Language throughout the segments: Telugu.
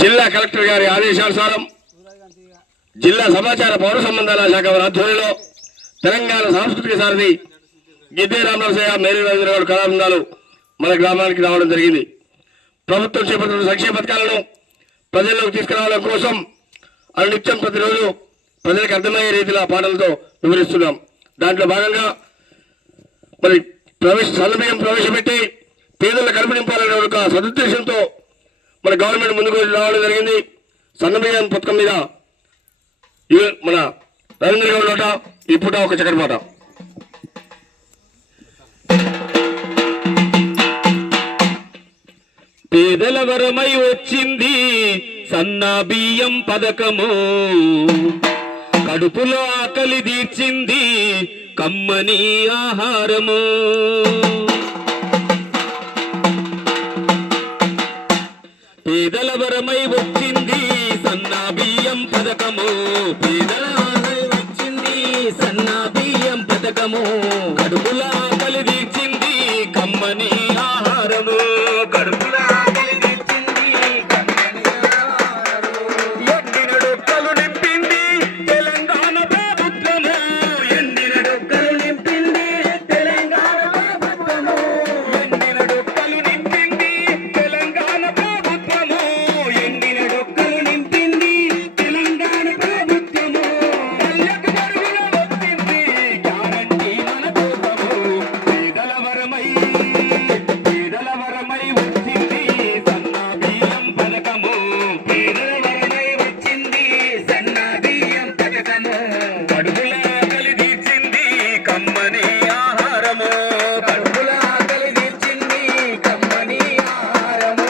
జిల్లా కలెక్టర్ గారి ఆదేశానుసారం జిల్లా సమాచార పౌర సంబంధాల శాఖ ఆధ్వర్యంలో తెలంగాణ సాంస్కృతిక సారథి గిద్దే రామనరసయ్య మేరీ రవీంద్ర గౌడ్ కళాబృందాలు మన గ్రామానికి రావడం జరిగింది. ప్రభుత్వం చేపట్టిన సంక్షేమ పథకాలను ప్రజల్లోకి తీసుకురావడం కోసం అనునిత్యం ప్రతిరోజు ప్రజలకు అర్థమయ్యే రీతిలో పాటలతో వివరిస్తున్నాం. దాంట్లో భాగంగా మరి సన్నబియ్యం ప్రవేశపెట్టి పేదల కడుపు నింపాలనే ఒక సదుద్దేశంతో మన గవర్నమెంట్ ముందుకు రావడం జరిగింది. సన్నబియ్యం పథకం మీద మన రవీంద్ర గౌడ్ నోట ఈ పూట ఒక చక్కటి పాట. పేదల వరమై వచ్చింది సన్నా బియ్యం పథకము, కడుపులో ఆకలి తీర్చింది కమ్మని ఆహారము. పేదల వరమై వచ్చింది సన్నా బియ్యం పథకము, పేదల వరమై వచ్చింది సన్నా బియ్యం పథకము, కడుపులో ఆకలి తీర్చింది కమ్మని ఆహారము. కడుపులో ఆకలి తీర్చింది కమ్మని ఆహారము. ఎండిన డొక్కలు నింపింది తెలంగాణ ప్రభుత్వము, ఎండిన డొక్కలు నింపింది తెలంగాణ ప్రభుత్వము, ఎండిన డొక్కలు నింపింది తెలంగాణ ప్రభుత్వము, ఎండిన డొక్కలు నింపింది తెలంగాణ ప్రభుత్వము. పల్లెకు పరుగున వచ్చింది గ్యారంటీ మన కోసము, పేదల వరమై వచ్చింది సన్నా బియ్యం పథకము, పేదల వరమై వచ్చింది సన్నా బియ్యం పథకము, కడుపుల ఆకలి తీర్చింది కమ్మని ఆహారము, కడుపుల ఆకలి తీర్చింది కమ్మని ఆహారము.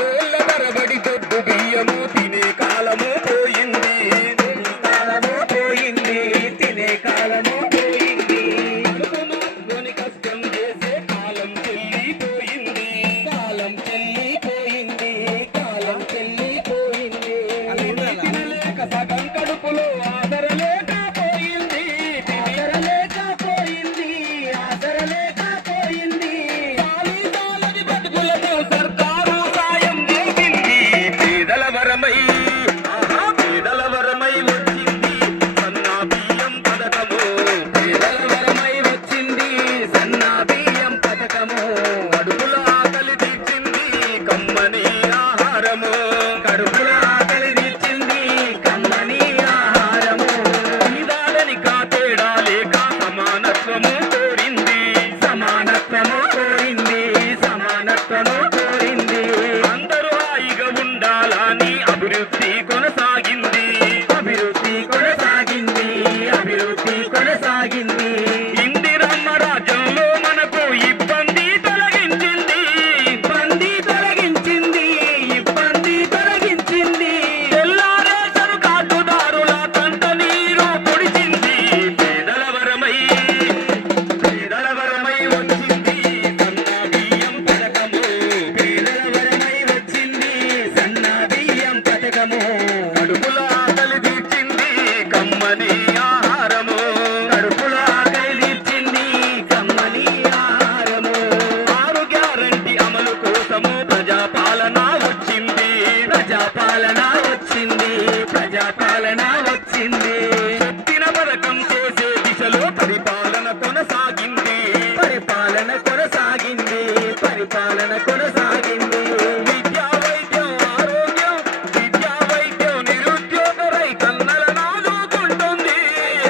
ఏళ్ళ తరబడి దొడ్డు బియ్యము తినే కాలము పోయింది, కాలము పోయింది, తినే కాలము పోయింది. కడుపుని కష్టం చేసే కాలం చెల్లిపోయింది, కాలం చెల్లిపోయింది, కాలం చెల్లిపోయింది. తినలేక సగం కడుపులో ఆదరలేకపోయింది, ఆదరలేకపోయింది, ఆదరలేకపోయింది. సాలిసాలని బతుకులకు సర్కారు సాయం చేసింది, పేదల వరమై పేదల వరమై వచ్చింది సన్నా బియ్యం పథకము, పేదల వరమై వచ్చింది సన్నా బియ్యం పథకము, కడుపుల ఆకలి తీర్చింది కమ్మని ఆహారము, కడుపుల ఆకలి తీర్చింది కమ్మని ఆహారము. ఇదాలని కాతేడా లేక సమానత్వము కోరింది, సమానత్వము కోరింది, సమానత్వము కోరింది. అందరూ హాయిగా ఉండాలని అభివృద్ధి కొనసాగింది, అభివృద్ధి కొనసాగింది, అభివృద్ధి కొనసాగింది. ఇందిరమ్మ రాజ్యంలో మనకు ఇబ్బంది తొలగించింది, ఇబ్బంది తొలగించింది, ఇబ్బంది తొలగించింది. తెల్లారే సరుకాటుదారుల కంట నీరు పొడిచింది, పేదల వరమై వచ్చింది సన్నా బియ్యం పథకము, పేదల వరమై వచ్చింది సన్నా బియ్యం పథకము, కడుపుల ఆకలి తీర్చింది కమ్మని ఆహారము, కడుపుల ఆకలి తీర్చింది కమ్మని ఆహారము. 6 గ్యారంటీ అమలు కోసము ప్రజాపాలన వచ్చింది, ప్రజాపాలన వచ్చింది, ప్రజాపాలన వచ్చింది. చెప్పిన పథకం చేసే దిశలో పరిపాలన కొనసాగింది, పరిపాలన కొనసాగింది, పరిపాలన కొనసాగింది. విద్యా వైద్యం ఆరోగ్యం, విద్యా వైద్యం నిరుద్యోగ రైతన్నల నాలుగుంటుంది,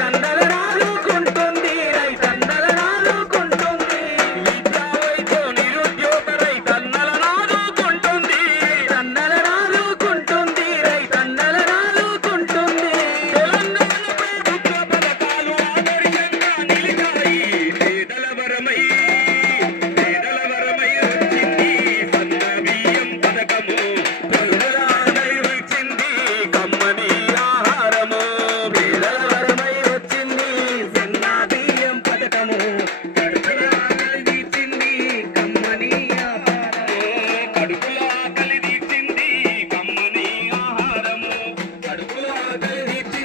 అన్నల నాలుగుంటుంది, రైతన్నల నాలుగుంటుంది. విద్యా వైద్యం నిరుద్యోగ రైతన్నల నాలుగుంటుంది, రైతన్నల నాలుగుంటుంది, రైతన్నల నాలుగుంటుంది. తెలంగాణ ప్రభుత్వ పథకాలు ఆదర్శంగా నిలిచాయి, పేదల వరమై వచ్చింది సన్నా బియ్యం పథకము, పేదల వరమై వచ్చింది కమ్మని ఆహారము, పేదల వరమై వచ్చింది సన్నా బియ్యం పథకము, కడుపుల ఆకలి తీర్చింది కమ్మని ఆహారము, కడుపుల ఆకలి తీర్చింది కమ్మని ఆహారము, కడుపుల ఆకలి తీర్చింది